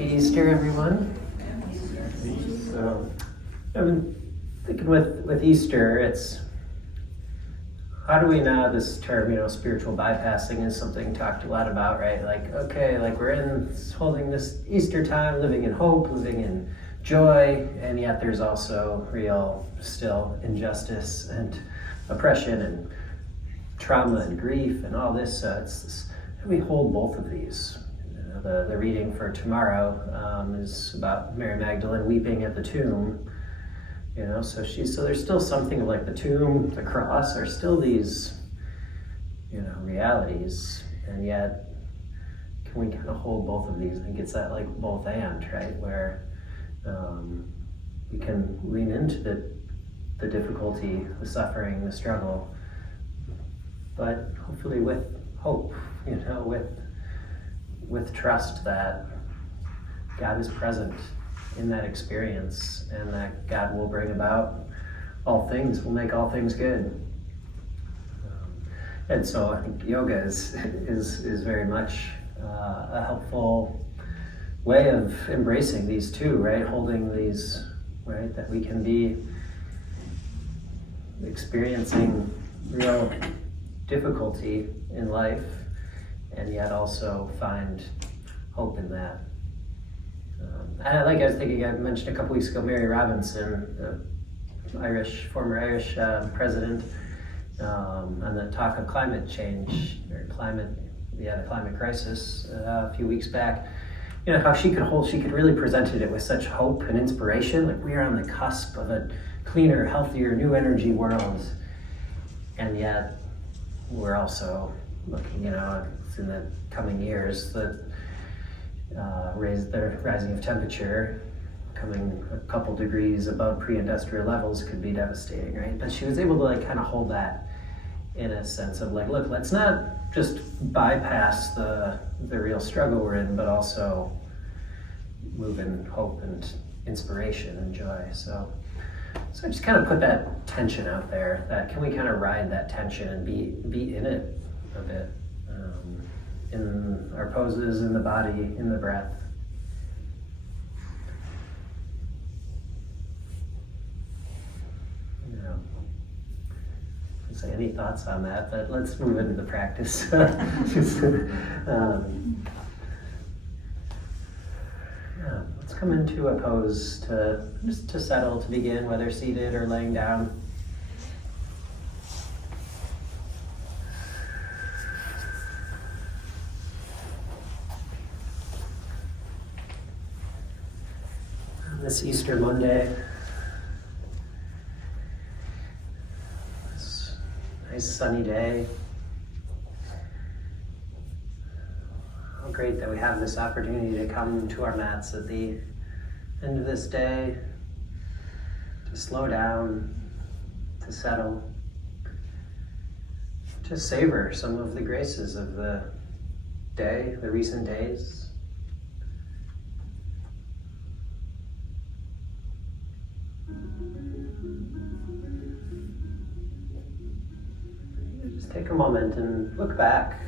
Happy Easter, everyone. So, I've been thinking with Easter, it's how do we now, this term, spiritual bypassing is something talked a lot about, right? Like, okay, like we're holding this Easter time, living in hope, living in joy, and yet there's also real, still injustice and oppression and trauma and grief and all this. We hold both of these. The reading for tomorrow is about Mary Magdalene weeping at the tomb. So there's still something of like the tomb, the cross are still these, realities, and yet can we kind of hold both of these? I think it's that like both and, right? Where we can lean into the difficulty, the suffering, the struggle, but hopefully with hope, with trust that God is present in that experience and that God will bring about all things, will make all things good. And so I think yoga is very much a helpful way of embracing these two, right? Holding these, right? That we can be experiencing real difficulty in life and yet also find hope in that. I was thinking, I mentioned a couple weeks ago, Mary Robinson, the former Irish president, on the talk of climate change, or the climate crisis a few weeks back. How she could really presented it with such hope and inspiration, like we are on the cusp of a cleaner, healthier, new energy world, and yet we're also looking, in the coming years, the rising of temperature, coming a couple degrees above pre-industrial levels could be devastating, right? But she was able to kind of hold that in a sense of look, let's not just bypass the real struggle we're in, but also move in hope and inspiration and joy. So I just kind of put that tension out there, that can we kind of ride that tension and be in it a bit, in our poses, in the body, in the breath. Say any thoughts on that, but let's move into the practice. Let's come into a pose to settle to begin, whether seated or laying down. On this Easter Monday, nice sunny day. How great that we have this opportunity to come to our mats at the end of this day, to slow down, to settle, to savor some of the graces of the day, the recent days. Take a moment and look back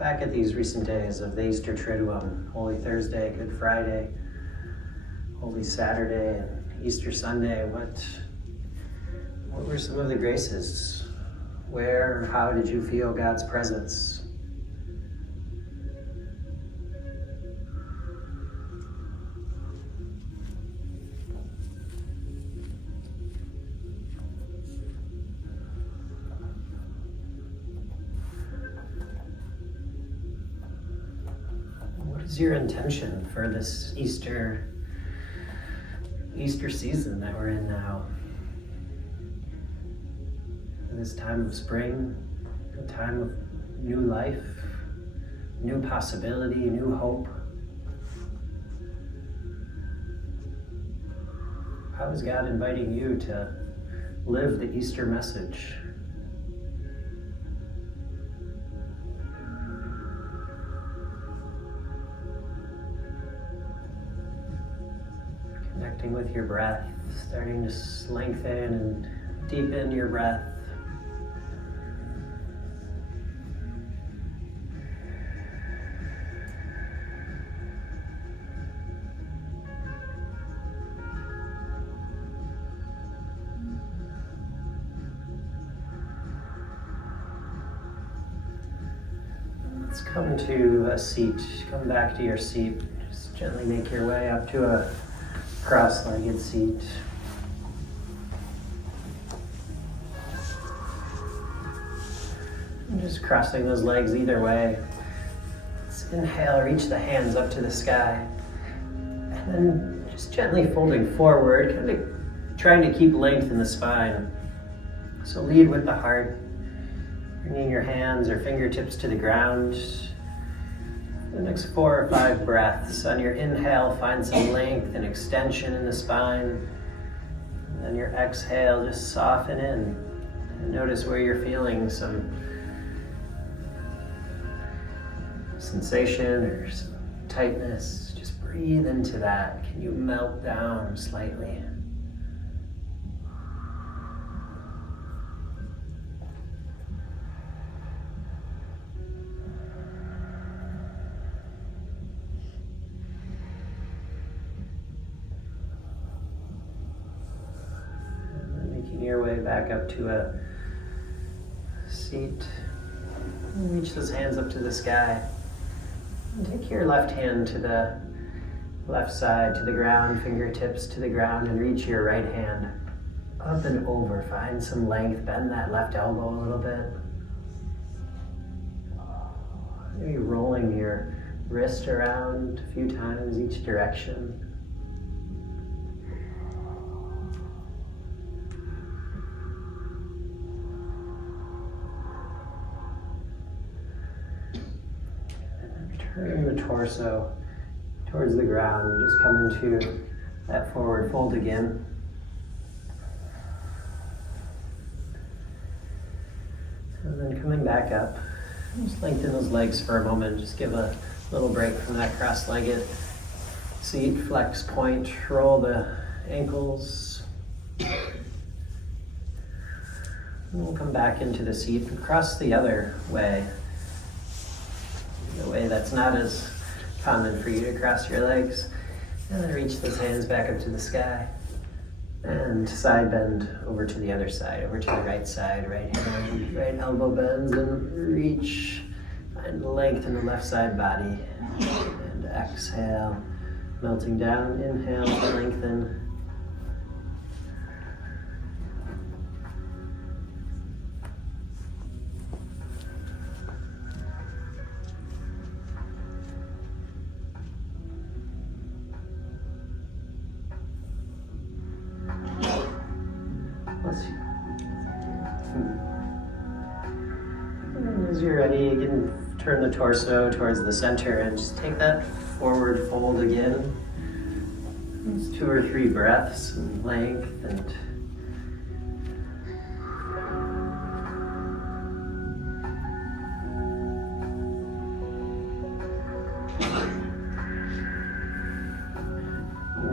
at these recent days of the Easter Triduum, Holy Thursday, Good Friday, Holy Saturday, and Easter Sunday. What were some of the graces? Where or how did you feel God's presence? What is your intention for this Easter season that we're in now? This time of spring, a time of new life, new possibility, new hope. How is God inviting you to live the Easter message? Connecting with your breath, starting to lengthen and deepen your breath. come to a seat. Come back to your seat. Just gently make your way up to a cross-legged seat. And just crossing those legs either way. Let's inhale, reach the hands up to the sky. And then just gently folding forward, kind of trying to keep length in the spine. So lead with the heart, bringing your hands or fingertips to the ground. The next 4 or 5 breaths. On your inhale, find some length and extension in the spine. And then your exhale, just soften in. And notice where you're feeling some sensation or some tightness. Just breathe into that. Can you melt down slightly? Your way back up to a seat. And reach those hands up to the sky. And take your left hand to the left side, to the ground, fingertips to the ground, and reach your right hand up and over. Find some length, bend that left elbow a little bit. Maybe rolling your wrist around a few times each direction. Turn the torso towards the ground and just come into that forward fold again. And then coming back up, just lengthen those legs for a moment. Just give a little break from that cross-legged seat. Flex point, roll the ankles. And we'll come back into the seat and cross the other way. A way that's not as common for you to cross your legs. And then reach those hands back up to the sky. And side bend over to the other side, over to the right side, right hand, right elbow bends, and reach. Find length in the left side body. And exhale, melting down, inhale to lengthen. And as you're ready, you can turn the torso towards the center and just take that forward fold again. It's 2 or 3 breaths and length and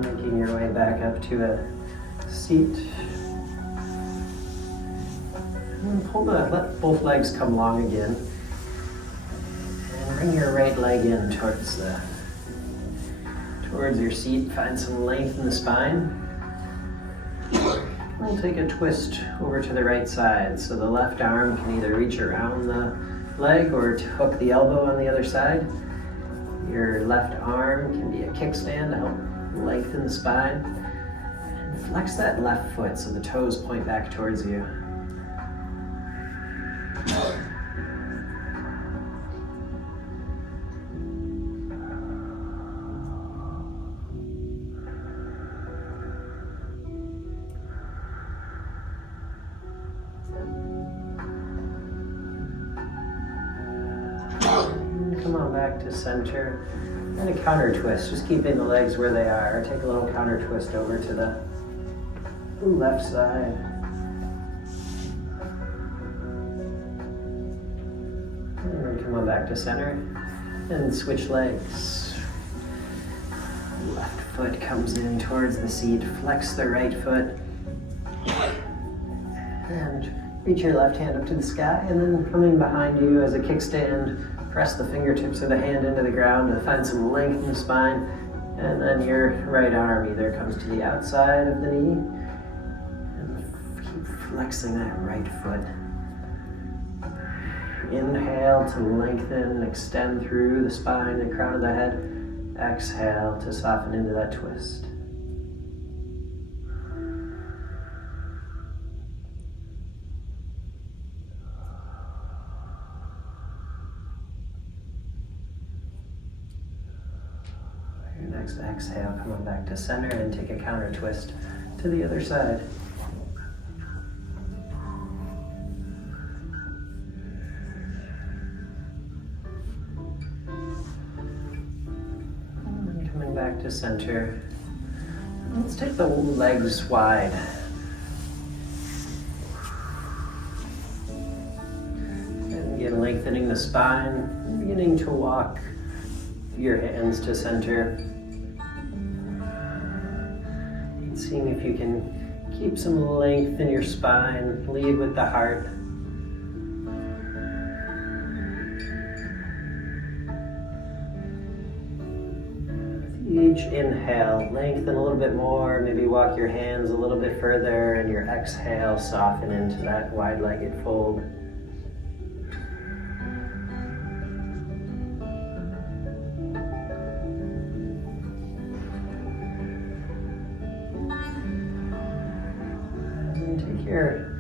making your way back up to a seat. Let both legs come long again. And bring your right leg in towards your seat. Find some length in the spine. We'll take a twist over to the right side. So the left arm can either reach around the leg or to hook the elbow on the other side. Your left arm can be a kickstand to help lengthen the spine. And flex that left foot so the toes point back towards you. Come on back to center. And a counter twist, just keeping the legs where they are. Take a little counter twist over to the left side. And then come on back to center and switch legs. Left foot comes in towards the seat. Flex the right foot. And reach your left hand up to the sky, and then coming behind you as a kickstand, press the fingertips of the hand into the ground to find some length in the spine. And then your right arm either comes to the outside of the knee, and keep flexing that right foot. Inhale to lengthen, extend through the spine and crown of the head. Exhale to soften into that twist. Your next exhale, come on back to center and take a counter twist to the other side. Back to center. Let's take the legs wide. And begin lengthening the spine, beginning to walk your hands to center. And seeing if you can keep some length in your spine, lead with the heart. Each inhale, lengthen a little bit more, maybe walk your hands a little bit further, and your exhale, soften into that wide-legged fold. And take your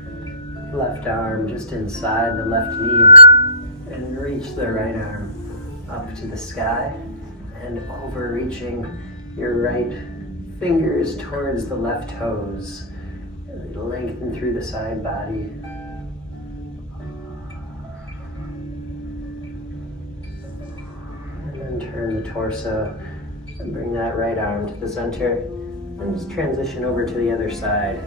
left arm just inside the left knee and reach the right arm up to the sky. And overreaching your right fingers towards the left toes. And lengthen through the side body. And then turn the torso and bring that right arm to the center. And just transition over to the other side.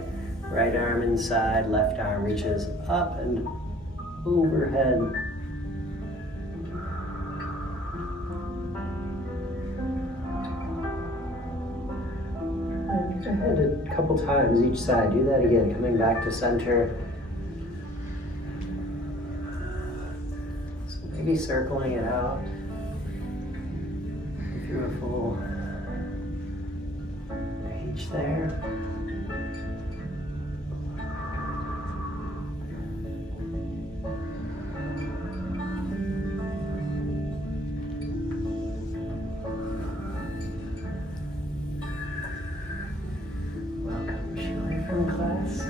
Right arm inside, left arm reaches up and overhead. Ahead a couple times each side. Do that again, coming back to center. So maybe circling it out through a full reach there. Class.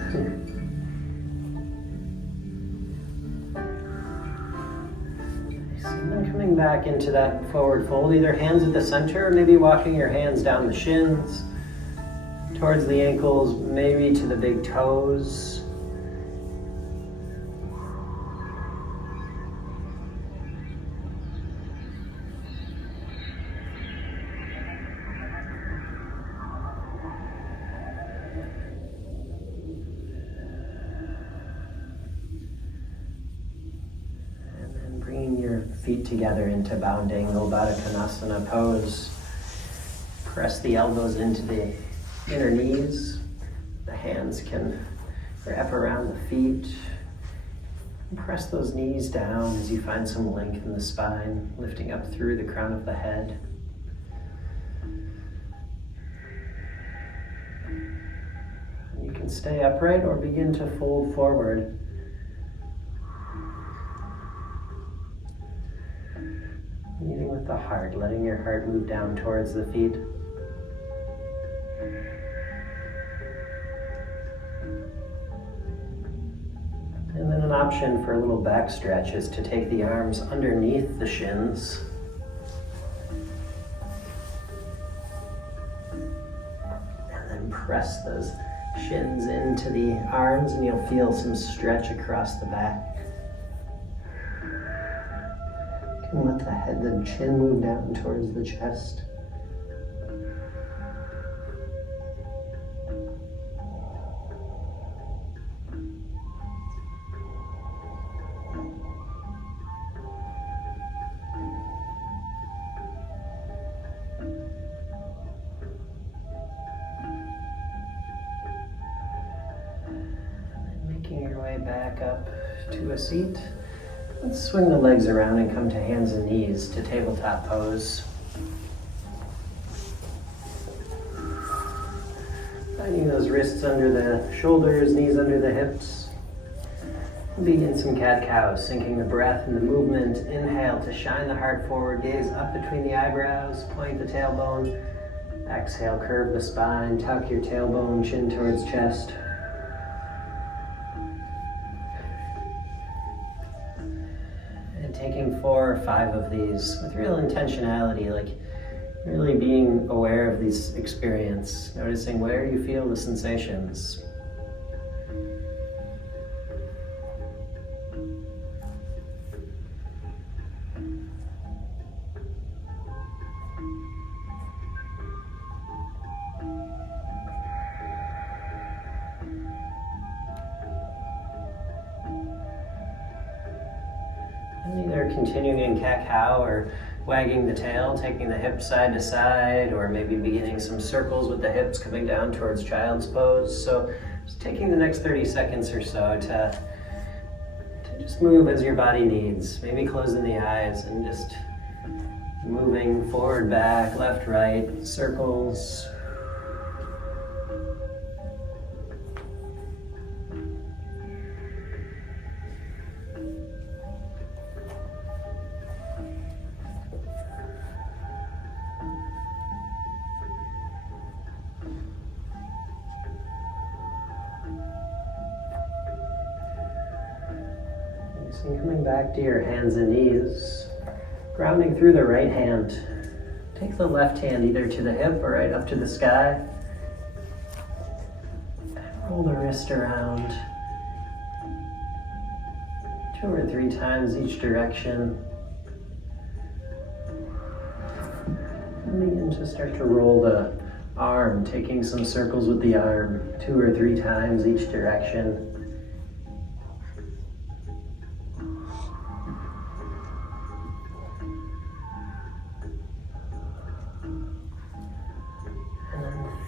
And then coming back into that forward fold, either hands at the center or maybe walking your hands down the shins, towards the ankles, maybe to the big toes. Feet together into bounding Uddiyana Konasana pose. Press the elbows into the inner knees. The hands can wrap around the feet. Press those knees down as you find some length in the spine, lifting up through the crown of the head. You can stay upright or begin to fold forward. Leading with the heart, letting your heart move down towards the feet. And then an option for a little back stretch is to take the arms underneath the shins. And then press those shins into the arms and you'll feel some stretch across the back. And let the head and chin move down towards the chest. Making your way back up to a seat. Let's swing the legs around and come to hands and knees to tabletop pose. Finding those wrists under the shoulders, knees under the hips. Begin some cat-cow, syncing the breath and the movement. Inhale to shine the heart forward, gaze up between the eyebrows, point the tailbone. Exhale, curve the spine, tuck your tailbone, chin towards chest. And taking 4 or 5 of these with real intentionality, like really being aware of this experience, noticing where you feel the sensations. Either continuing in cat-cow or wagging the tail, taking the hips side to side, or maybe beginning some circles with the hips coming down towards child's pose. So just taking the next 30 seconds or so to just move as your body needs. Maybe closing the eyes and just moving forward, back, left, right, circles. And coming back to your hands and knees, grounding through the right hand. Take the left hand either to the hip or right up to the sky. Roll the wrist around 2 or 3 times each direction. And begin to start to roll the arm, taking some circles with the arm 2 or 3 times each direction.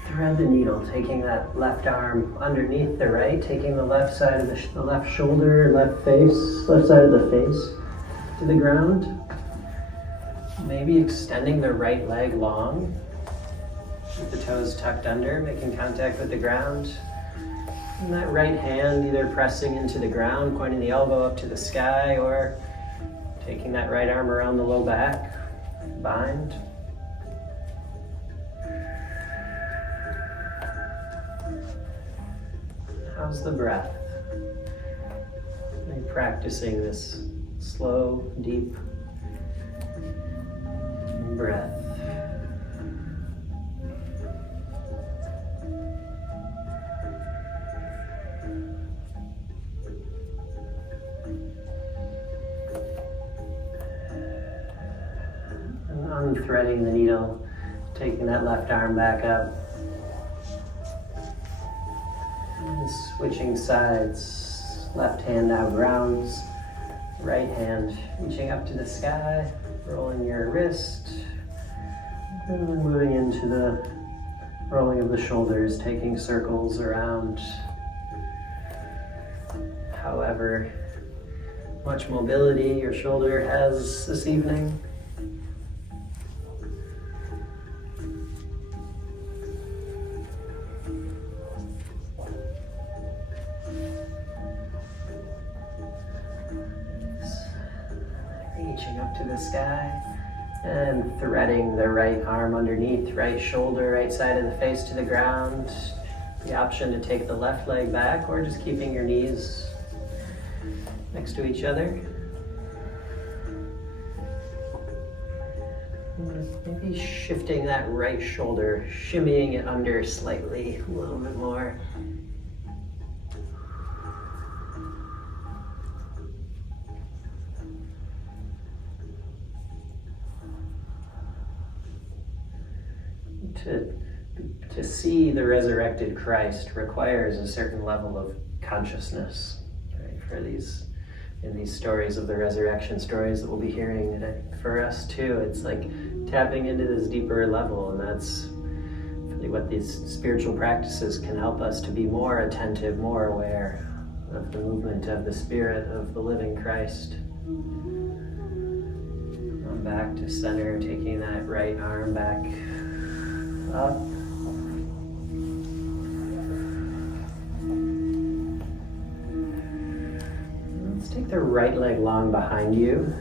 Thread the needle, taking that left arm underneath the right, taking the left side of the left shoulder, left side of the face to the ground. Maybe extending the right leg long, with the toes tucked under, making contact with the ground. And that right hand either pressing into the ground, pointing the elbow up to the sky, or taking that right arm around the low back, bind. How's the breath? Are you practicing this slow, deep breath? And unthreading the needle, taking that left arm back up. Switching sides, left hand now grounds, right hand reaching up to the sky, rolling your wrist, and then moving into the rolling of the shoulders, taking circles around however much mobility your shoulder has this evening. Reaching up to the sky and threading the right arm underneath, right shoulder, right side of the face to the ground. The option to take the left leg back or just keeping your knees next to each other. Maybe shifting that right shoulder, shimmying it under slightly, a little bit more. To see the resurrected Christ requires a certain level of consciousness, right? In these stories of the resurrection, stories that we'll be hearing today. For us too, it's like tapping into this deeper level, and that's really what these spiritual practices can help us to be more attentive, more aware of the movement of the Spirit of the living Christ. Back to center, taking that right arm back up. the right leg long behind you.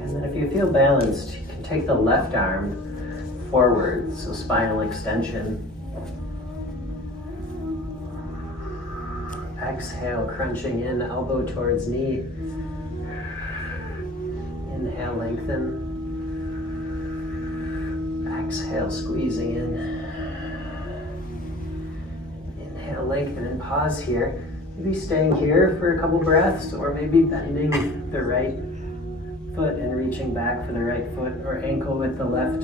And then if you feel balanced, you can take the left arm forward, so spinal extension. Exhale, crunching in, elbow towards knee. Inhale, lengthen. Exhale, squeezing in. Inhale, lengthen, and pause here. Maybe staying here for a couple breaths, or maybe bending the right foot and reaching back for the right foot or ankle with the left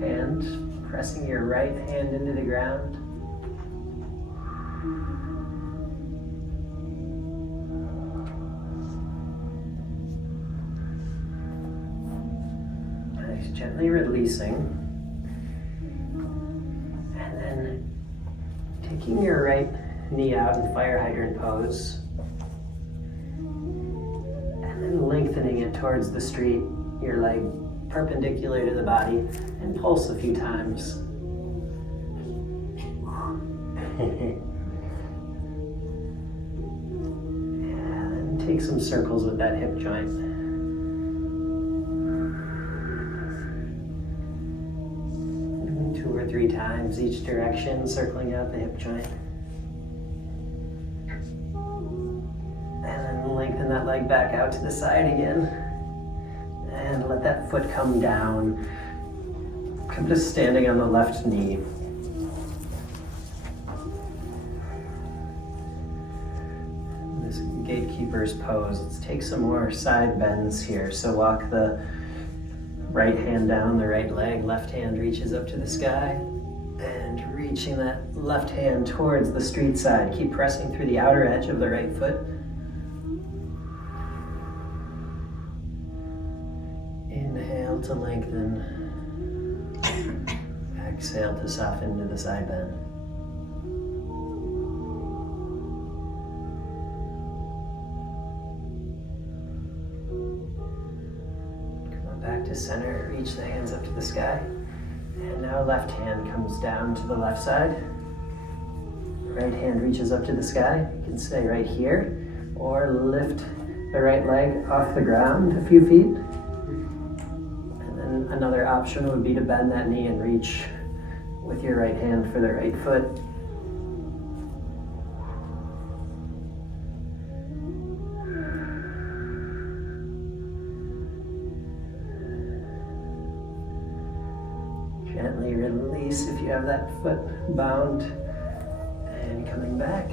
hand, pressing your right hand into the ground. Nice, gently releasing. And then taking your right knee out in fire hydrant pose. And lengthening it towards the street, your leg perpendicular to the body, and pulse a few times. And take some circles with that hip joint. And 2 or 3 times each direction, circling out the hip joint. Lengthen that leg back out to the side again. And let that foot come down. Come to standing on the left knee. This gatekeeper's pose. Let's take some more side bends here. So walk the right hand down the right leg. Left hand reaches up to the sky. And reaching that left hand towards the street side. Keep pressing through the outer edge of the right foot. Inhale to lengthen. Exhale to soften to the side bend. Come on back to center. Reach the hands up to the sky. And now left hand comes down to the left side. Right hand reaches up to the sky. You can stay right here. Or lift the right leg off the ground a few feet. Another option would be to bend that knee and reach with your right hand for the right foot. Gently release if you have that foot bound. And coming back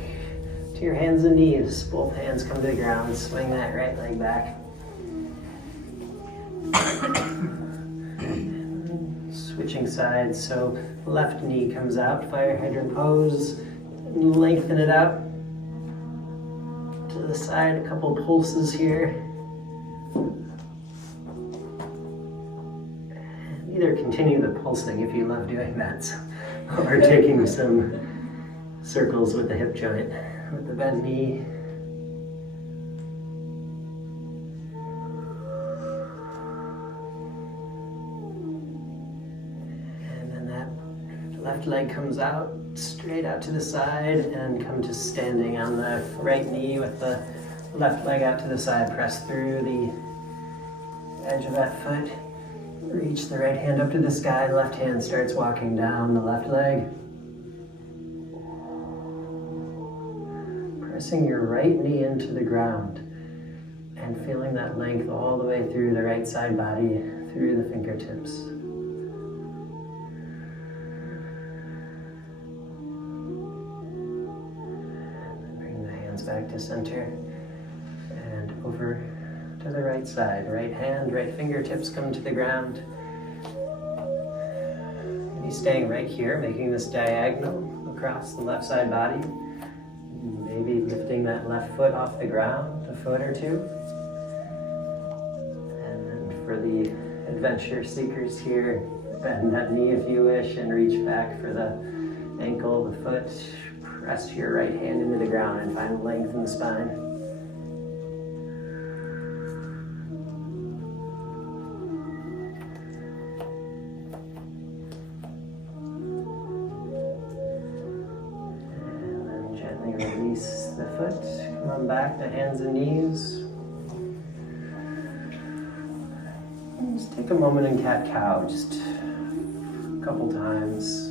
to your hands and knees. Both hands come to the ground. Swing that right leg back. Switching sides, so left knee comes out, fire hydrant pose, lengthen it out to the side, a couple pulses here. And either continue the pulsing if you love doing that, or taking some circles with the hip joint, with the bent knee. Left leg comes out, straight out to the side, and come to standing on the right knee with the left leg out to the side. Press through the edge of that foot. Reach the right hand up to the sky. Left hand starts walking down the left leg. Pressing your right knee into the ground and feeling that length all the way through the right side body, through the fingertips. Back to center and over to the right side. Right hand, right fingertips come to the ground. Maybe staying right here, making this diagonal across the left side body. Maybe lifting that left foot off the ground a foot or two. And then for the adventure seekers here, bend that knee if you wish and reach back for the ankle, the foot. Press your right hand into the ground and find length in the spine. And then gently release the foot. Come on back to hands and knees. And just take a moment in cat-cow, just a couple times,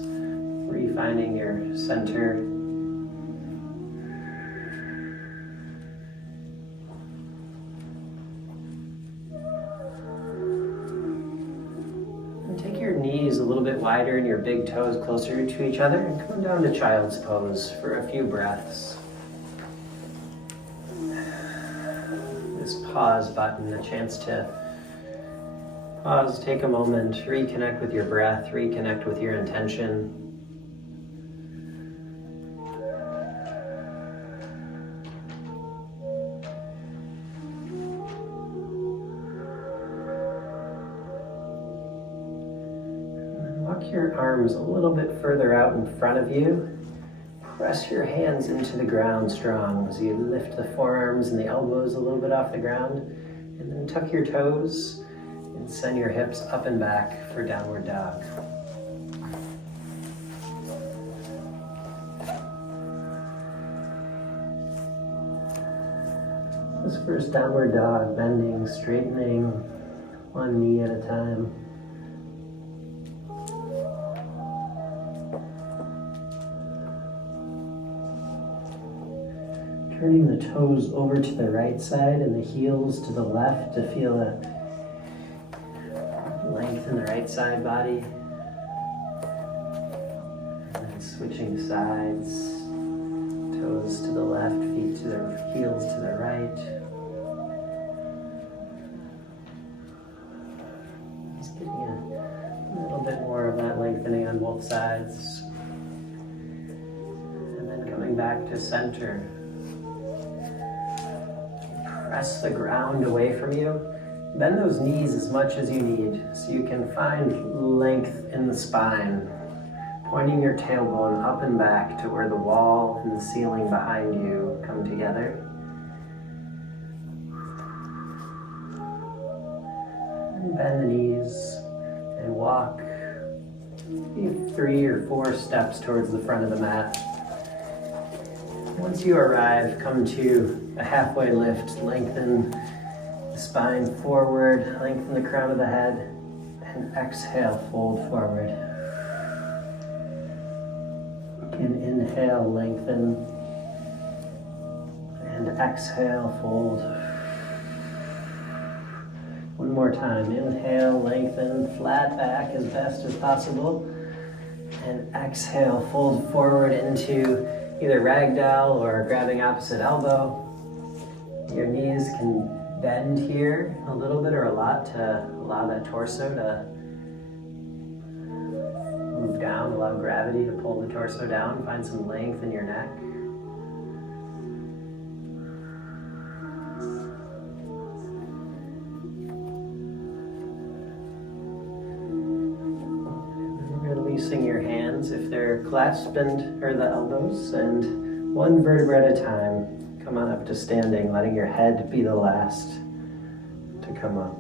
refinding your center. Knees a little bit wider and your big toes closer to each other, and come down to child's pose for a few breaths. This pause button, a chance to pause, take a moment, reconnect with your breath, reconnect with your intention. Your arms a little bit further out in front of you. Press your hands into the ground strong as you lift the forearms and the elbows a little bit off the ground, and then tuck your toes and send your hips up and back for downward dog. This first downward dog, bending, straightening, one knee at a time. Turning the toes over to the right side and the heels to the left to feel a length in the right side body. And then switching sides, toes to the left, feet to the heels to the right. Just getting a little bit more of that lengthening on both sides. And then coming back to center. Press the ground away from you. Bend those knees as much as you need so you can find length in the spine. Pointing your tailbone up and back to where the wall and the ceiling behind you come together. And bend the knees and walk 3 or 4 steps towards the front of the mat. Once you arrive, come to a halfway lift. Lengthen the spine forward, lengthen the crown of the head, and exhale, fold forward. Again, inhale, lengthen, and exhale, fold. One more time. Inhale, lengthen, flat back as best as possible, and exhale, fold forward into either ragdoll or grabbing opposite elbow. Your knees can bend here a little bit or a lot to allow that torso to move down, allow gravity to pull the torso down, find some length in your neck. Releasing your hands if they're clasped or the elbows, and one vertebra at a time. Come on up to standing, letting your head be the last to come up.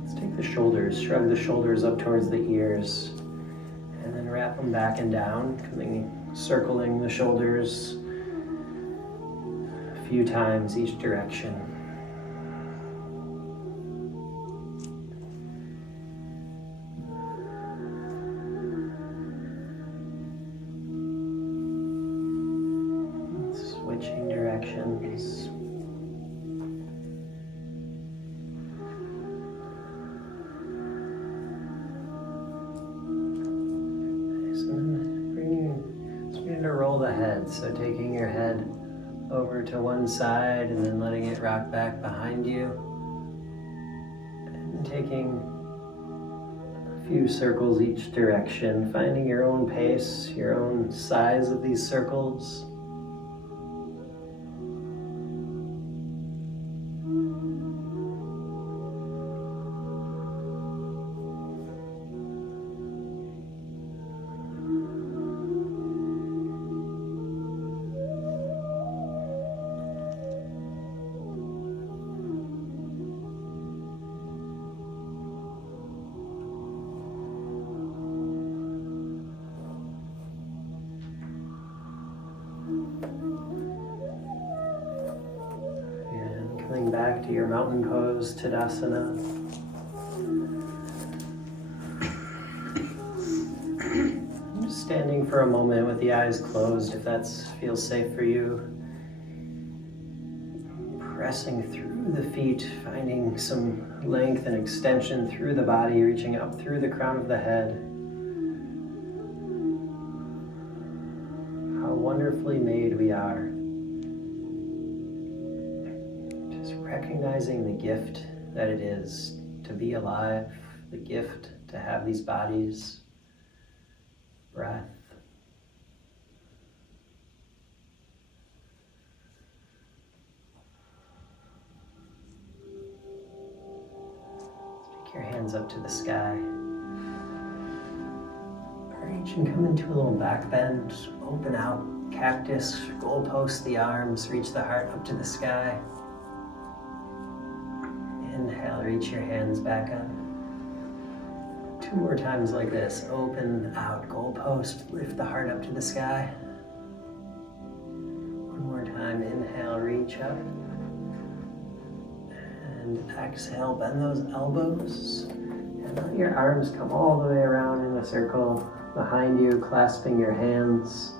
Let's take the shoulders, shrug the shoulders up towards the ears. And then wrap them back and down, circling the shoulders a few times each direction. Switching directions. Roll the head, so taking your head over to one side and then letting it rock back behind you, and taking a few circles each direction, finding your own pace, your own size of these circles. to your mountain pose, Tadasana. Just standing for a moment with the eyes closed if that feels safe for you. Pressing through the feet, finding some length and extension through the body, reaching up through the crown of the head. How wonderfully made we are. Just recognizing the gift that it is to be alive, the gift to have these bodies, breath. Your hands up to the sky. Reach and come into a little back bend. Open out, cactus, goalpost the arms, reach the heart up to the sky. Inhale, reach your hands back up. 2 more times like this. Open out, goalpost, lift the heart up to the sky. 1 more time, inhale, reach up. And exhale, bend those elbows. And let your arms come all the way around in a circle. Behind you, clasping your hands.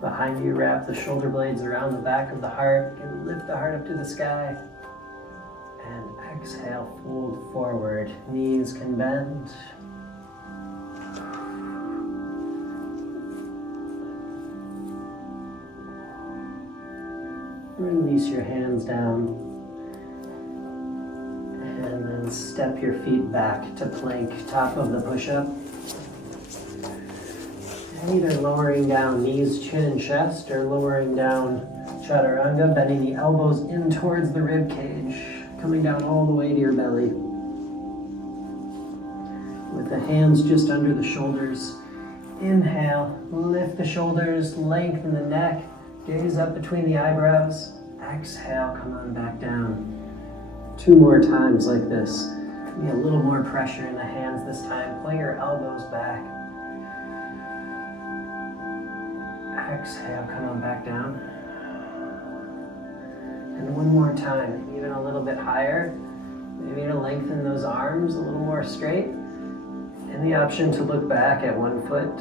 Behind you, wrap the shoulder blades around the back of the heart and lift the heart up to the sky. And exhale, fold forward. Knees can bend. Release your hands down. And then step your feet back to plank, top of the push-up. And either lowering down knees, chin, and chest, or lowering down chaturanga, bending the elbows in towards the rib cage, coming down all the way to your belly. With the hands just under the shoulders. Inhale, lift the shoulders, lengthen the neck, gaze up between the eyebrows. Exhale, come on back down. 2 more times like this. Be a little more pressure in the hands this time. Pull your elbows back. Exhale, come on back down. And 1 more time, even a little bit higher. Maybe to lengthen those arms a little more straight. And the option to look back at 1 foot.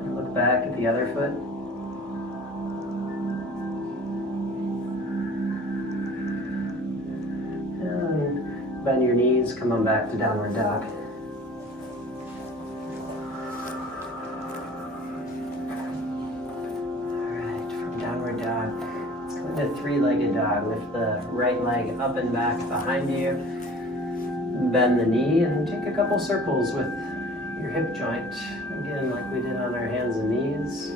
And look back at the other foot. Bend your knees, come on back to downward dog. Alright, from downward dog, let's go into 3-legged dog. Lift the right leg up and back behind you. Bend the knee and take a couple circles with your hip joint. Again, like we did on our hands and knees.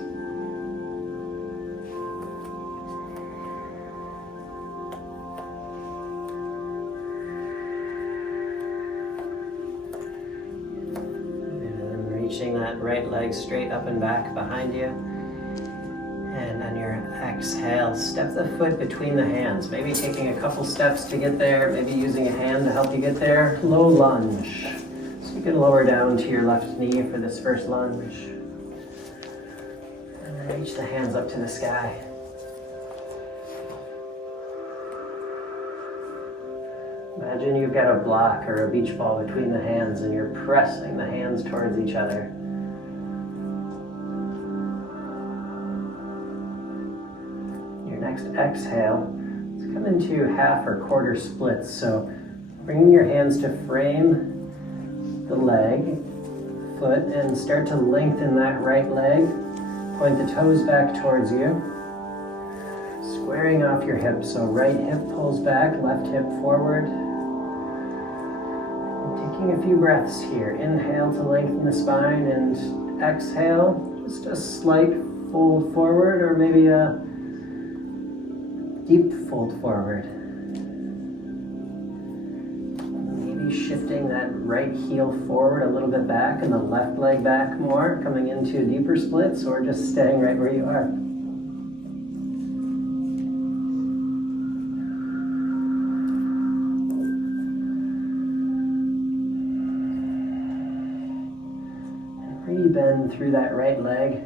Reaching that right leg straight up and back behind you. And on your exhale, step the foot between the hands. Maybe taking a couple steps to get there, maybe using a hand to help you get there. Low lunge. So you can lower down to your left knee for this first lunge. And then reach the hands up to the sky. Imagine you've got a block or a beach ball between the hands and you're pressing the hands towards each other. Your next exhale, let's come into half or quarter splits. So bringing your hands to frame the leg, foot, and start to lengthen that right leg. Point the toes back towards you. Squaring off your hips. So right hip pulls back, left hip forward. Taking a few breaths here. Inhale to lengthen the spine and exhale, just a slight fold forward or maybe a deep fold forward. Maybe shifting that right heel forward a little bit back and the left leg back more, coming into deeper splits or just staying right where you are. Bend through that right leg,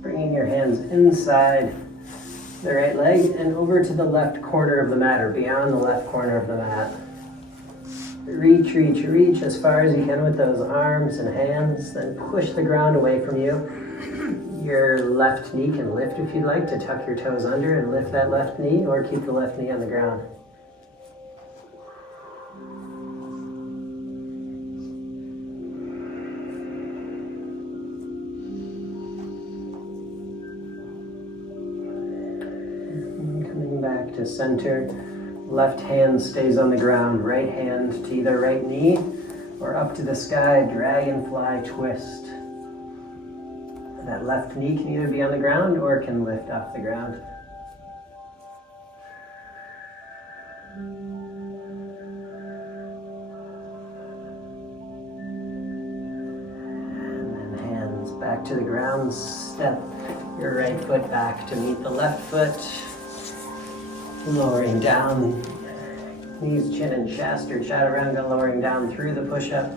bringing your hands inside the right leg and over to the left corner of the mat or beyond the left corner of the mat. Reach, reach, reach as far as you can with those arms and hands, then push the ground away from you. Your left knee can lift if you'd like to tuck your toes under and lift that left knee, or keep the left knee on the ground. Coming back to center. Left hand stays on the ground, right hand to either right knee or up to the sky, dragonfly twist. That left knee can either be on the ground or can lift off the ground. And then hands back to the ground, step your right foot back to meet the left foot. Lowering down, knees, chin, and chest, or chaturanga, lowering down through the push-up.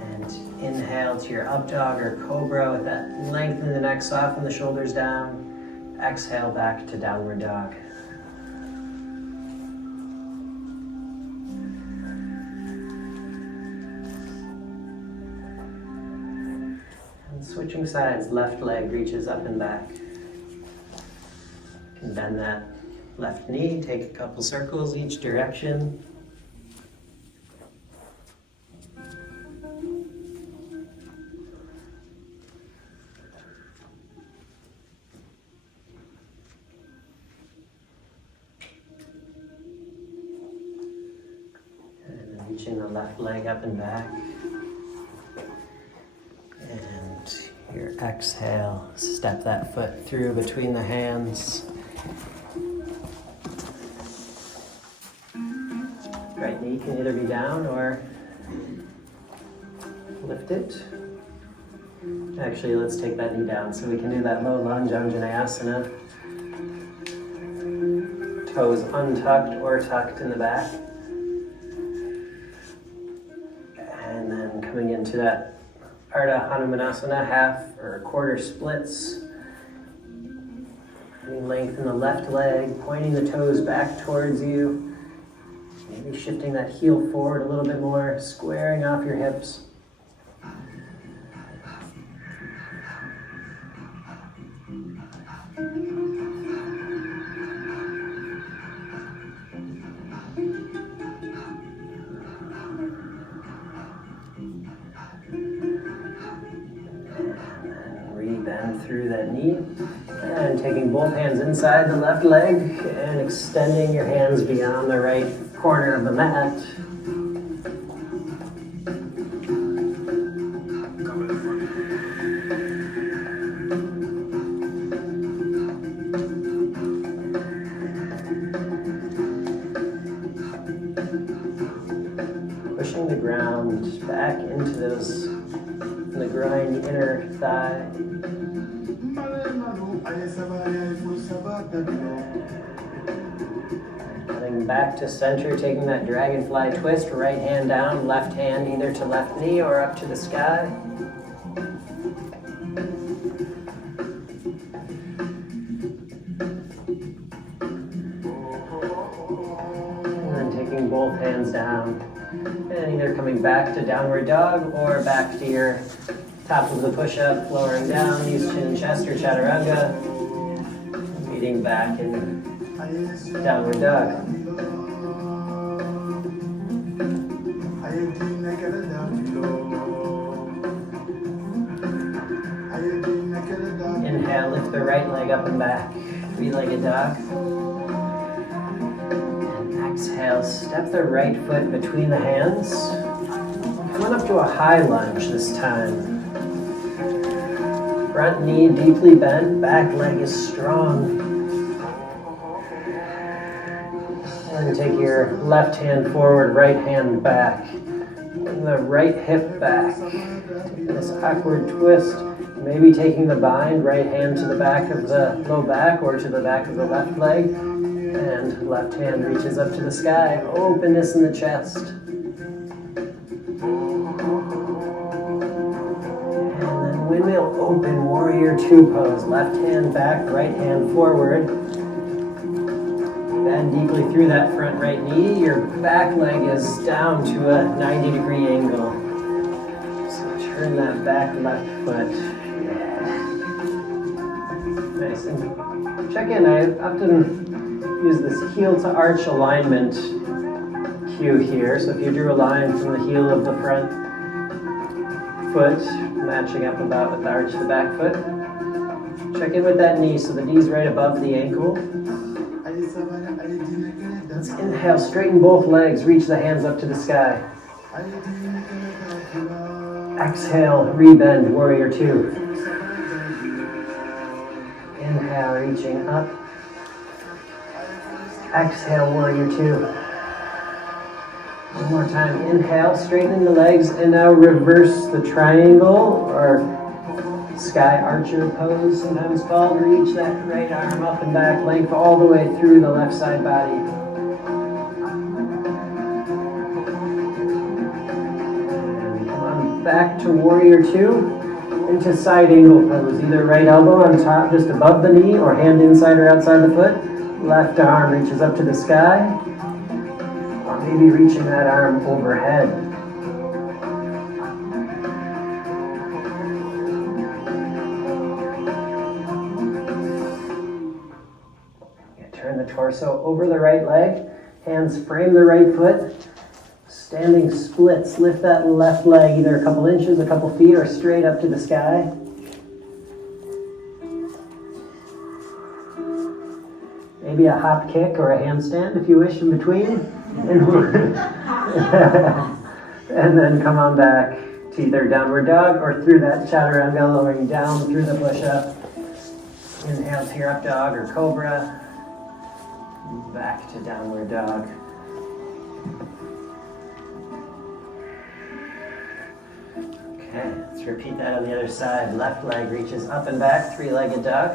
And inhale to your up dog or cobra with that lengthen the neck, soften the shoulders down. Exhale back to downward dog. And switching sides, left leg reaches up and back. Bend that left knee, take a couple circles each direction. And then reaching the left leg up and back. And your exhale, step that foot through between the hands. Right knee can either be down or lift it. Actually, let's take that knee down so we can do that low lunge Anjaneyasana. Toes untucked or tucked in the back. And then coming into that Ardha Hanumanasana, half or quarter splits. Lengthen the left leg, pointing the toes back towards you. Maybe shifting that heel forward a little bit more, squaring off your hips. And re-bend through that knee. And taking both hands inside the left leg and extending your hands beyond the right corner of the mat. Pushing the ground back into those, the groin, the inner thigh. Coming back to center, taking that dragonfly twist, right hand down, left hand either to left knee or up to the sky. And then taking both hands down and either coming back to downward dog or back to your top of the push-up, lowering down, knees, chin, chest, or chaturanga. Meeting back in downward dog. Inhale, lift the right leg up and back, three-legged dog. And exhale, step the right foot between the hands. Coming up to a high lunge this time. Front knee deeply bent, back leg is strong. And take your left hand forward, right hand back. Bring the right hip back. Take this awkward twist. Maybe taking the bind, right hand to the back of the low back or to the back of the left leg. And left hand reaches up to the sky. Openness in the chest. And then when Windmill open warrior two pose. Left hand back, right hand forward. Bend deeply through that front right knee. Your back leg is down to a 90-degree angle. So turn that back left foot. Nice. And check in. I often use this heel to arch alignment cue here. So if you drew a line from the heel of the front foot, matching up about with the arch of the back foot, check in with that knee. So the knee's right above the ankle. Let's inhale, straighten both legs, reach the hands up to the sky. Exhale, rebend, warrior two. Inhale, reaching up. Exhale, warrior two. One more time, inhale, straightening the legs, and now reverse the triangle or sky archer pose, sometimes called. Reach that right arm up and back, length all the way through the left side body. And come on back to warrior two, into side angle pose. Either right elbow on top, just above the knee, or hand inside or outside the foot. Left arm reaches up to the sky, or maybe reaching that arm overhead. Turn the torso over the right leg, hands frame the right foot, standing splits, lift that left leg either a couple inches, a couple feet, or straight up to the sky. Maybe a hop kick or a handstand if you wish in between. And then come on back to either downward dog or through that chaturanga, lowering down through the push-up. Inhale, tear up dog or cobra. Back to downward dog. Okay, let's repeat that on the other side. Left leg reaches up and back, three-legged dog.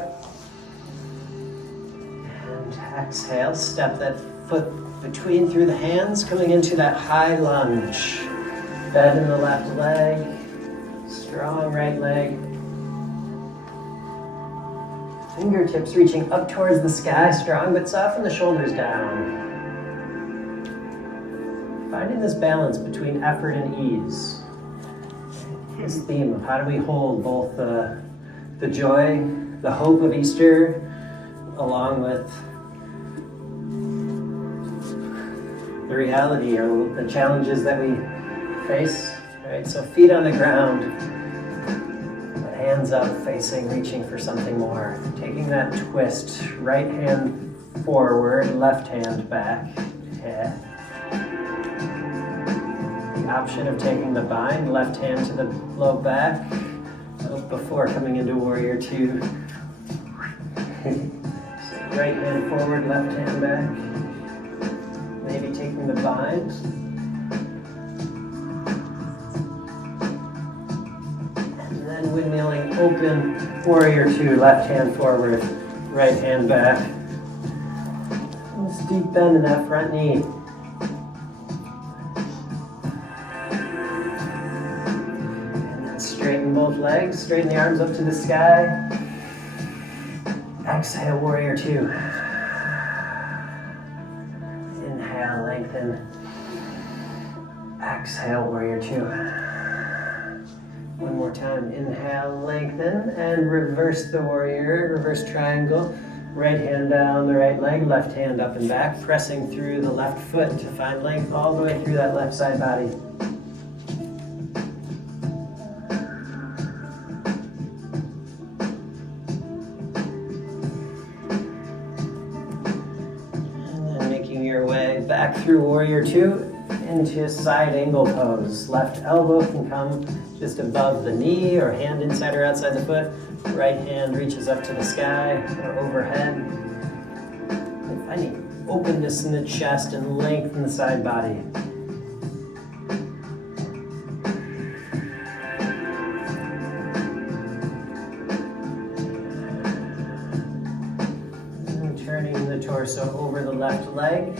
And exhale, step that foot between through the hands, coming into that high lunge. Bend in the left leg, strong right leg. Fingertips reaching up towards the sky, strong, but soften the shoulders down. Finding this balance between effort and ease. This theme of how do we hold both the joy, the hope of Easter, along with the reality or the challenges that we face. Right? So feet on the ground, hands up, facing, reaching for something more. Taking that twist, right hand forward, left hand back. Yeah. The option of taking the bind, left hand to the low back, before coming into warrior two. So right hand forward, left hand back. Maybe taking the bind. And then windmilling open, warrior two, left hand forward, right hand back. This deep bend in that front knee. And then straighten both legs, straighten the arms up to the sky. Exhale, warrior two. Inhale, lengthen. Exhale, warrior two. One more time. Inhale, lengthen, and reverse the warrior, reverse triangle. Right hand down the right leg, left hand up and back, pressing through the left foot to find length all the way through that left side body. Back through warrior two into side angle pose. Left elbow can come just above the knee or hand inside or outside the foot. Right hand reaches up to the sky or overhead. And finding openness in the chest and length in the side body. And turning the torso over the left leg.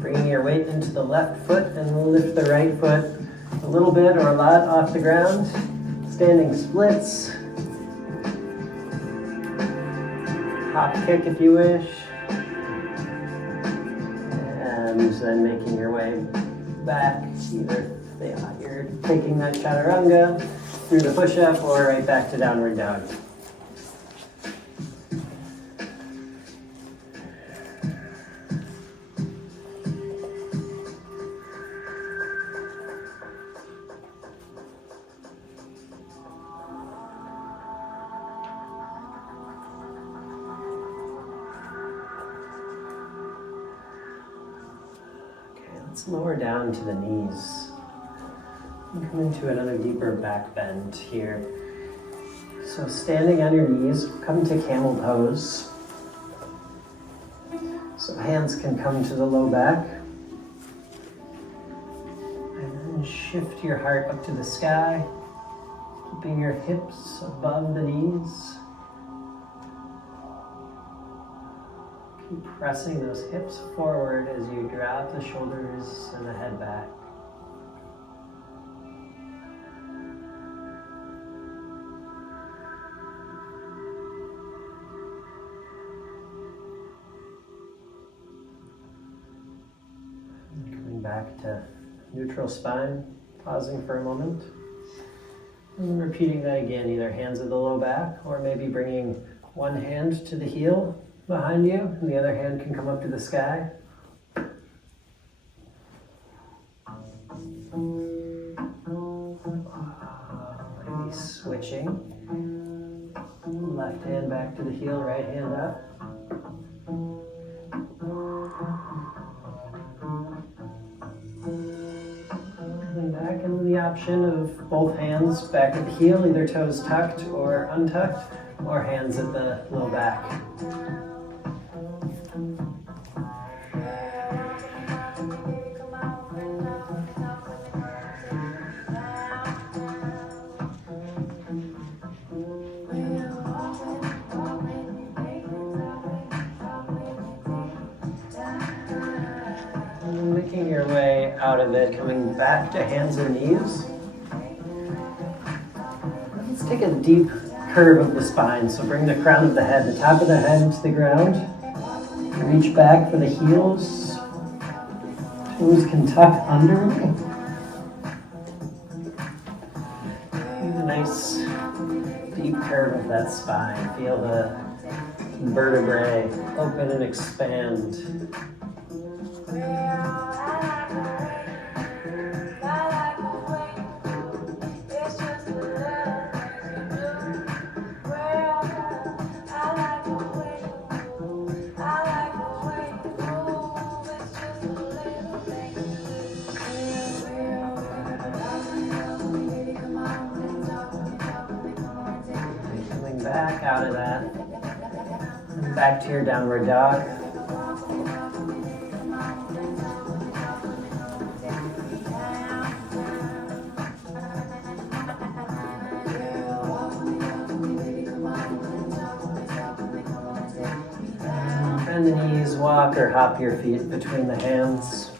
Bringing your weight into the left foot and lift the right foot a little bit or a lot off the ground. Standing splits. hop kick if you wish. And then making your way back, either you're taking that chaturanga through the push-up or right back to downward dog. Let's lower down to the knees and come into another deeper back bend here. So standing on your knees, come to camel pose. So hands can come to the low back. And then shift your heart up to the sky, keeping your hips above the knees. Keep pressing those hips forward as you drop the shoulders and the head back. And coming back to neutral spine, pausing for a moment. And repeating that again, either hands at the low back or maybe bringing one hand to the heel behind you, and the other hand can come up to the sky. Maybe switching. Left hand back to the heel, right hand up. Coming back, and the option of both hands back at the heel, either toes tucked or untucked, or hands at the low back. Making your way out of it, coming back to hands and knees. Let's take a deep curve of the spine. So bring the crown of the head, the top of the head to the ground. Reach back for the heels. Toes can tuck under. A nice deep curve of that spine. Feel the vertebrae open and expand. Back out of that, and back to your downward dog. Bend the knees, walk or hop your feet between the hands.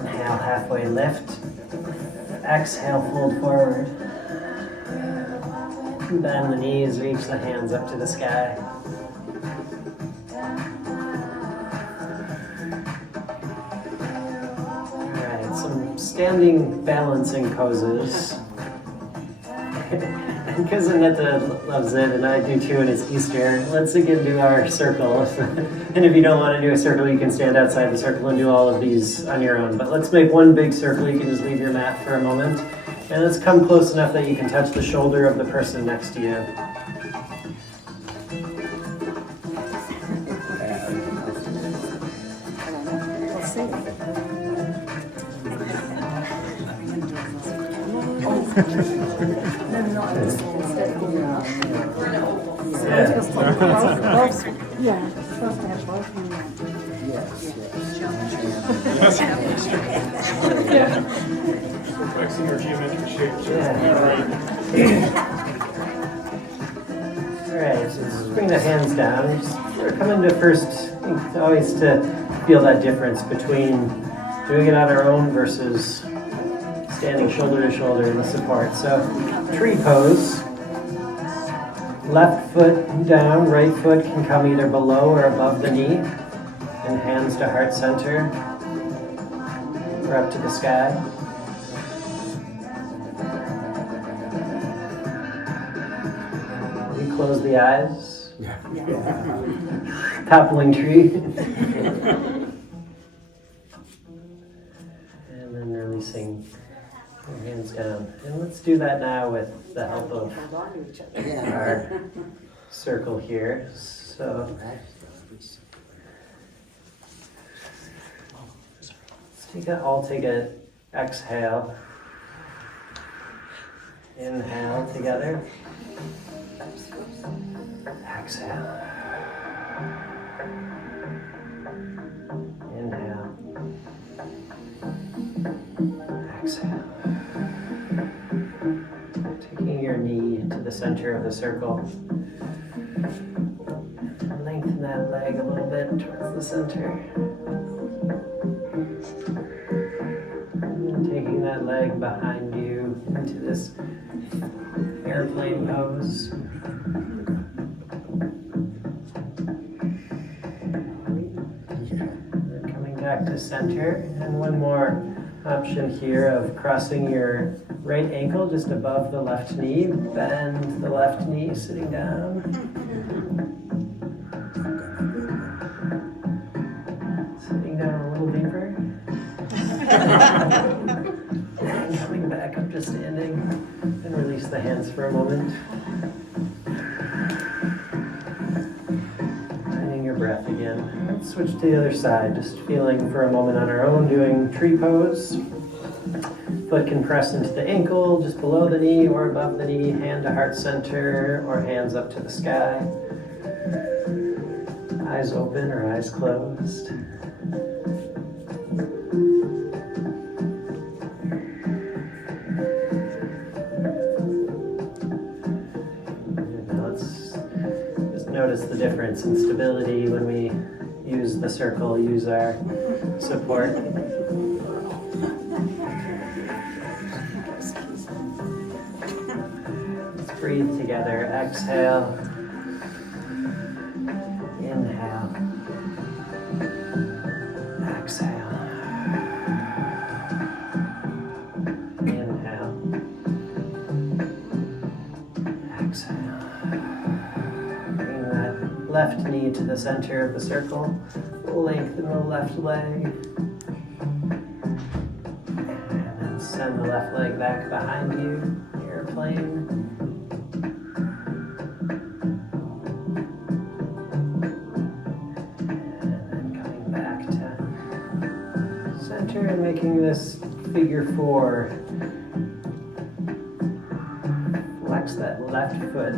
Inhale, halfway lift. Exhale, fold forward. Bend the knees, reach the hands up to the sky. Alright, some standing balancing poses. Because Annette loves it, and I do too, and it's Easter, let's again do our circle. And if you don't want to do a circle, you can stand outside the circle and do all of these on your own. But let's make one big circle. You can just leave your mat for a moment. And let's come close enough that you can touch the shoulder of the person next to you. Yeah, supposed to have both hands. Flexing our geometric shapes. Alright, so just bring the hands down. Just sort of come into first, always to feel that difference between doing it on our own versus standing shoulder to shoulder in the support. So, tree pose. left foot down, right foot can come either below or above the knee, and hands to heart center, or up to the sky. We close the eyes. Toppling tree. And then releasing your hands down. And let's do that now with the help of our circle here. So let's take a exhale. Inhale together. Exhale. Inhale. Exhale. Taking your knee into the center of the circle. Lengthen that leg a little bit towards the center. And then taking that leg behind you into this airplane pose. Then coming back to center, and one more option here of crossing your right ankle just above the left knee. Bend the left knee, sitting down. Sitting down a little deeper. And coming back up to standing. And release the hands for a moment. Finding your breath again. Let's switch to the other side, just feeling for a moment on our own, doing tree pose. Foot can press into the ankle, just below the knee or above the knee, hand to heart center, or hands up to the sky. Eyes open or eyes closed. Notice the difference in stability when we use the circle, use our support. Let's breathe together. Exhale. Inhale. Exhale. Inhale. Exhale. Left knee to the center of the circle. Lengthen the left leg. And then send the left leg back behind you. Airplane. And then coming back to center and making this figure four. Flex that left foot.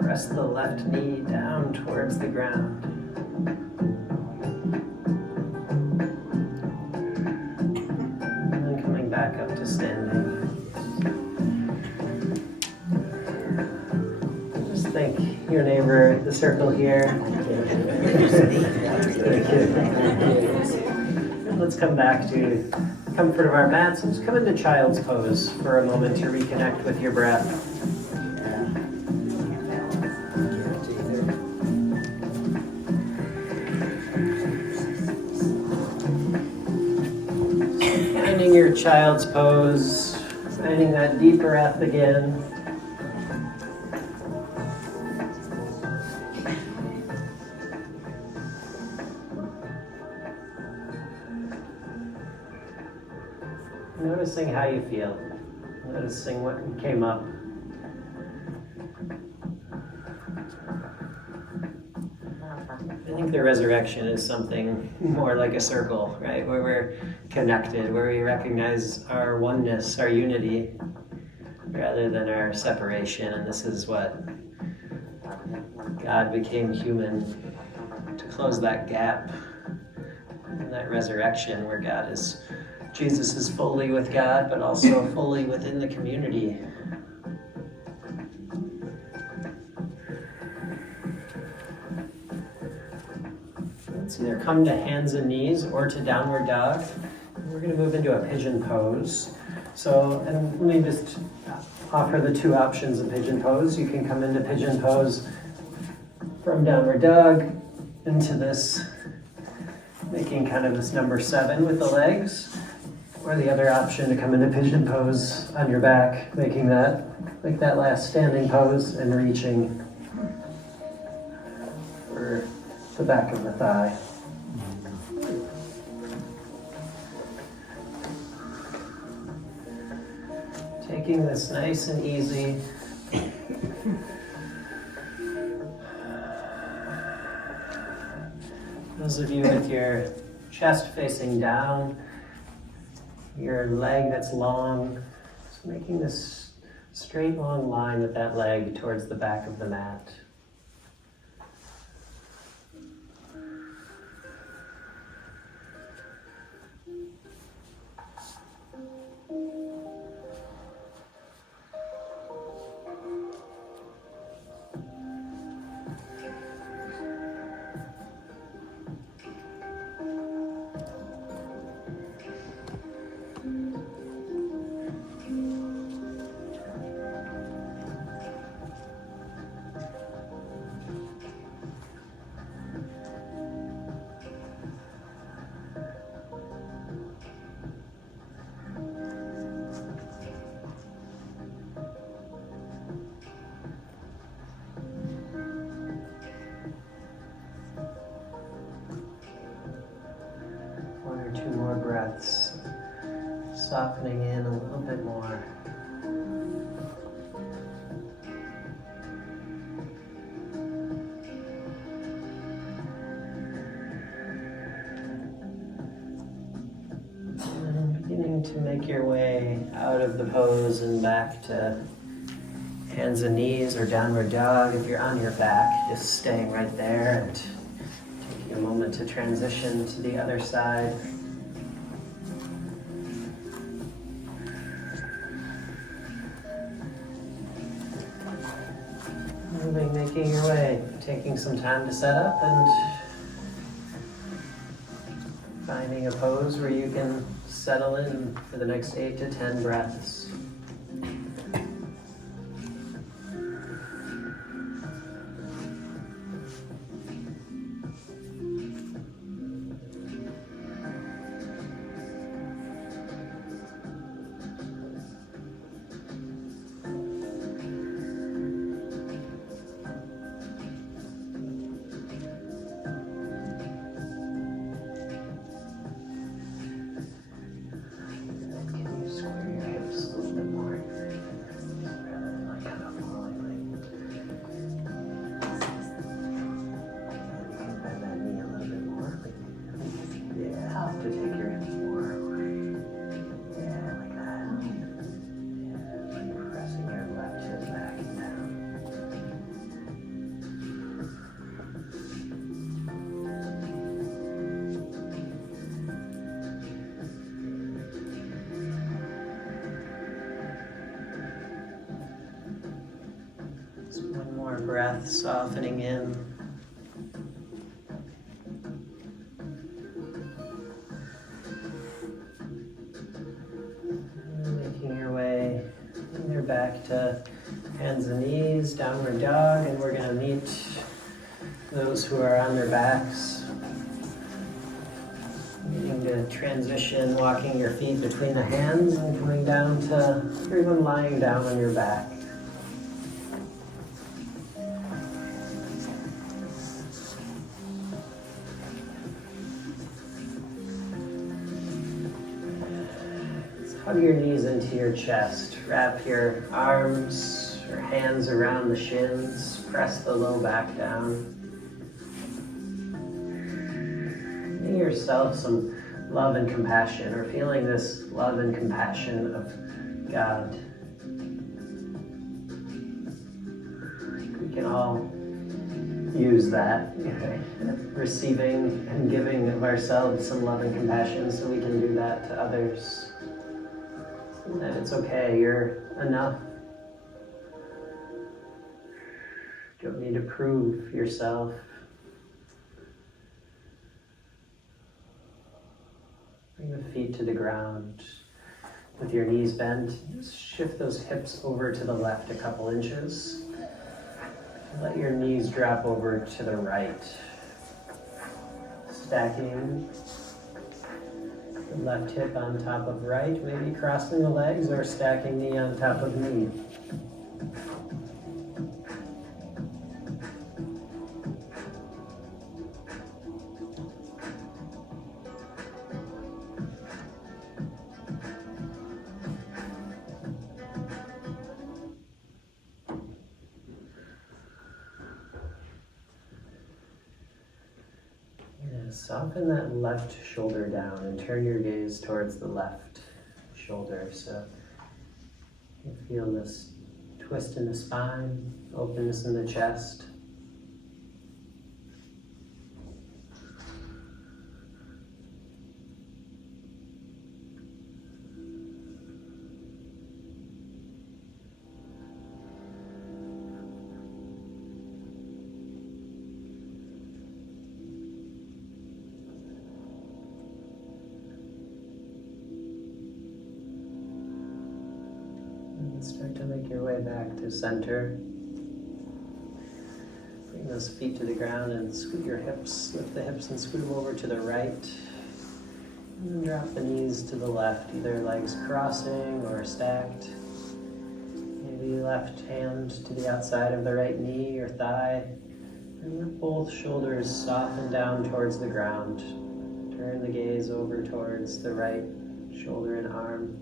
Press the left knee down towards the ground. And then coming back up to standing. Just thank your neighbor, the circle here. And let's come back to comfort of our mats and just come into child's pose for a moment to reconnect with your breath. Your child's pose, finding that deep breath again. Noticing how you feel, noticing what came up. I think the resurrection is something more like a circle, right? Where we're connected, where we recognize our oneness, our unity, rather than our separation. And this is what God became human to close that gap in that resurrection where Jesus is fully with God, but also fully within the community. Let's either come to hands and knees or to downward dog. We're going to move into a pigeon pose. So, and let me just offer the two options of pigeon pose. You can come into pigeon pose from downward dog into this, making kind of this number 7 with the legs, or the other option to come into pigeon pose on your back, making that like that last standing pose and reaching for the back of the thigh. Taking this nice and easy. Those of you with your chest facing down, your leg that's long, just making this straight long line with that leg towards the back of the mat. Two more breaths, softening in a little bit more. And beginning to make your way out of the pose and back to hands and knees or downward dog. If you're on your back, just staying right there and taking a moment to transition to the other side. Making your way, taking some time to set up and finding a pose where you can settle in for the next 8 to 10 breaths. One more breath, softening in. Making your way back to hands and knees, downward dog, and we're going to meet those who are on their backs. Beginning to transition, walking your feet between the hands and coming down to everyone lying down on your back. Hug your knees into your chest. Wrap your arms or hands around the shins. Press the low back down. Giving yourself some love and compassion, or feeling this love and compassion of God. We can all use that, receiving and giving of ourselves some love and compassion, so we can do that to others. That it's okay, you're enough. You don't need to prove yourself. Bring the feet to the ground. With your knees bent, just shift those hips over to the left a couple inches. Let your knees drop over to the right. Stacking the left hip on top of right, maybe crossing the legs or stacking knee on top of knee. Soften that left shoulder down and turn your gaze towards the left shoulder. So you feel this twist in the spine, openness in the chest. Start to make your way back to center. Bring those feet to the ground and scoot your hips. Lift the hips and scoot them over to the right. And then drop the knees to the left, either legs crossing or stacked. Maybe left hand to the outside of the right knee or thigh. And let both shoulders soften down towards the ground. Turn the gaze over towards the right shoulder and arm.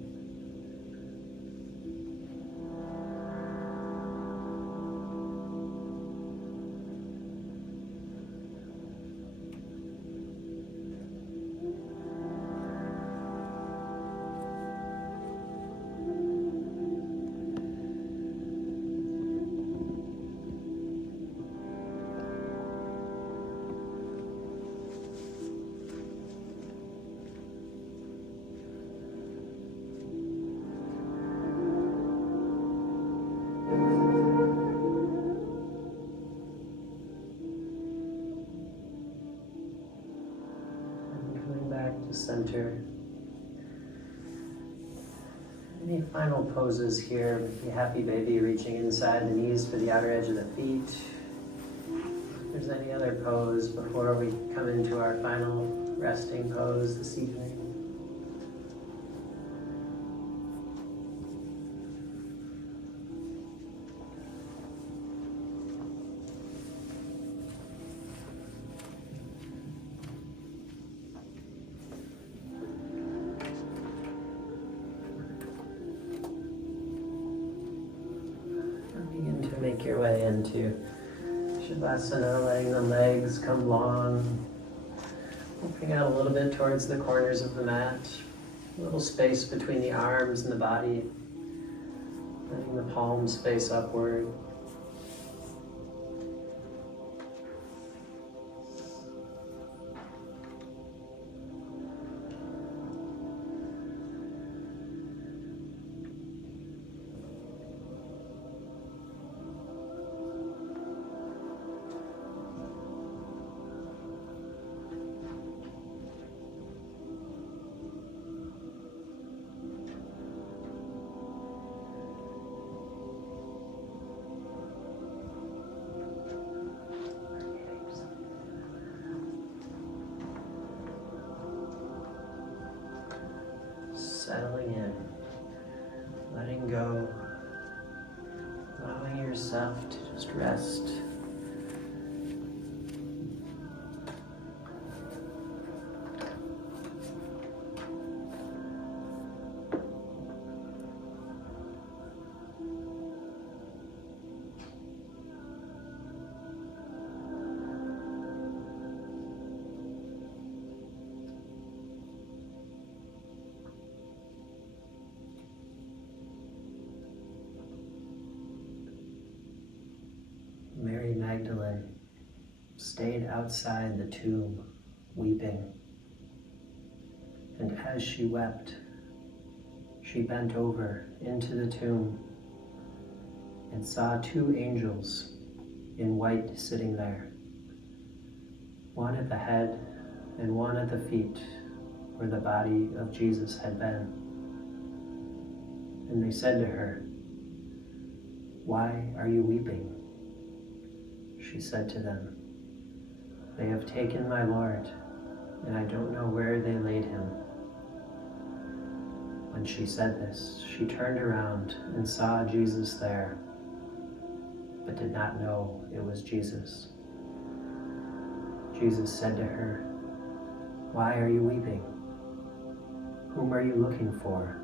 Center. Any final poses here? With the happy baby reaching inside the knees to the outer edge of the feet. If there's any other pose before we come into our final resting pose this evening. Make your way into Shavasana, letting the legs come long, opening out a little bit towards the corners of the mat, a little space between the arms and the body, letting the palms face upward. Settling in, letting go, allowing yourself to just rest. Mary Magdalene stayed outside the tomb, weeping. And as she wept, she bent over into the tomb and saw two angels in white sitting there, one at the head and one at the feet where the body of Jesus had been. And they said to her, "Why are you weeping?" She said to them, "They have taken my Lord, and I don't know where they laid him." When she said this, she turned around and saw Jesus there, but did not know it was Jesus. Jesus said to her, "Why are you weeping? Whom are you looking for?"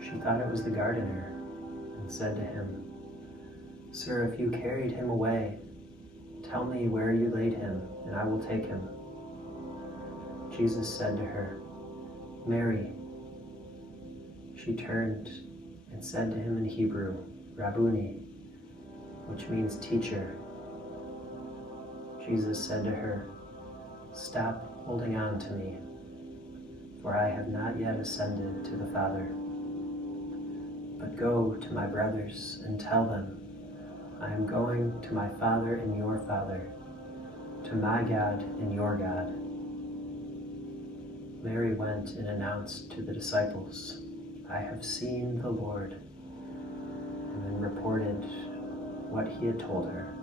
She thought it was the gardener, and said to him, "Sir, if you carried him away, tell me where you laid him, and I will take him." Jesus said to her, "Mary." She turned and said to him in Hebrew, "Rabboni," which means teacher. Jesus said to her, "Stop holding on to me, for I have not yet ascended to the Father. But go to my brothers and tell them, I am going to my Father and your Father, to my God and your God." Mary went and announced to the disciples, "I have seen the Lord," and then reported what he had told her.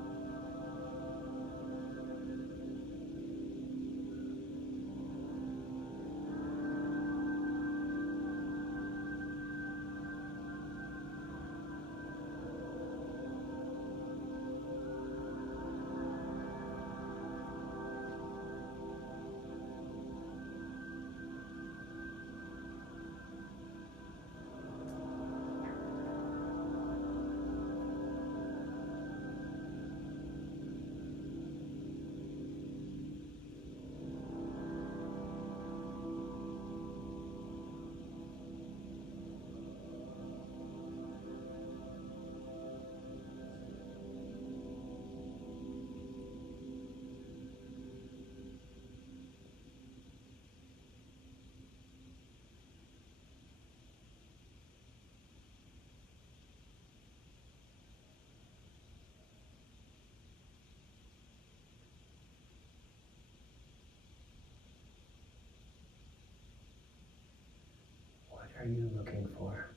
What are you looking for?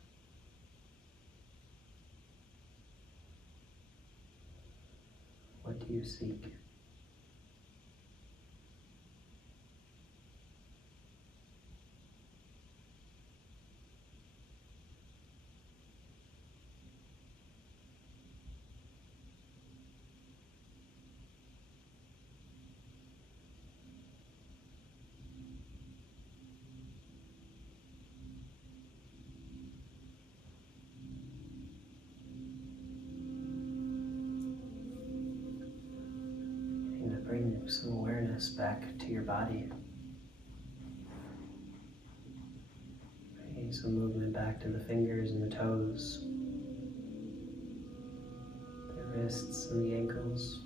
What do you seek? And to bring some awareness back to your body. Bringing some movement back to the fingers and the toes, the wrists and the ankles.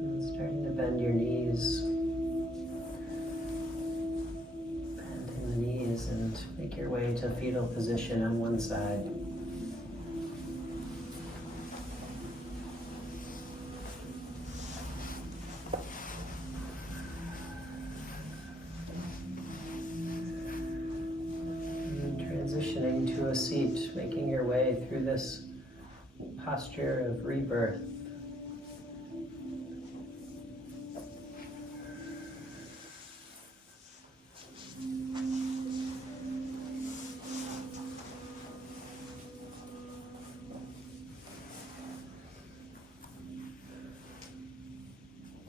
And starting to bend your knees. Bending the knees and make your way to fetal position on one side. Transitioning to a seat, making your way through this posture of rebirth.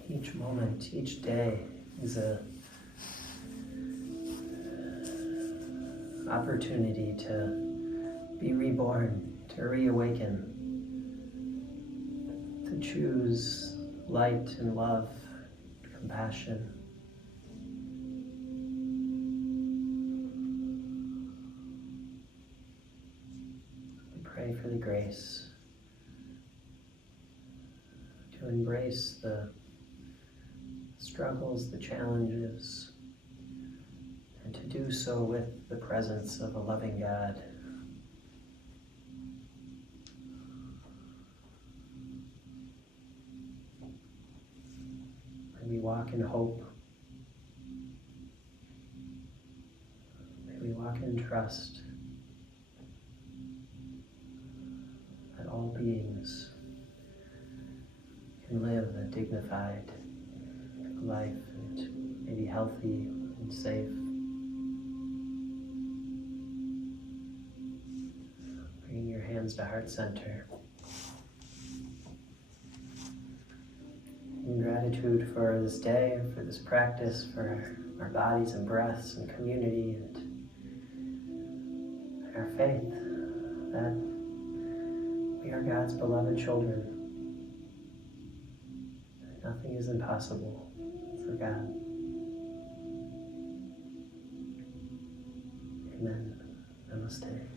Each moment, each day is a opportunity to be reborn, to reawaken, to choose light and love, compassion. We pray for the grace to embrace the struggles, the challenges, and to do so with the presence of a loving God. May we walk in hope. May we walk in trust that all beings can live a dignified life and may be healthy and safe. Bringing your hands to heart center. In gratitude for this day, for this practice, for our bodies and breaths and community and our faith that we are God's beloved children. Nothing is impossible for God. Amen. Namaste.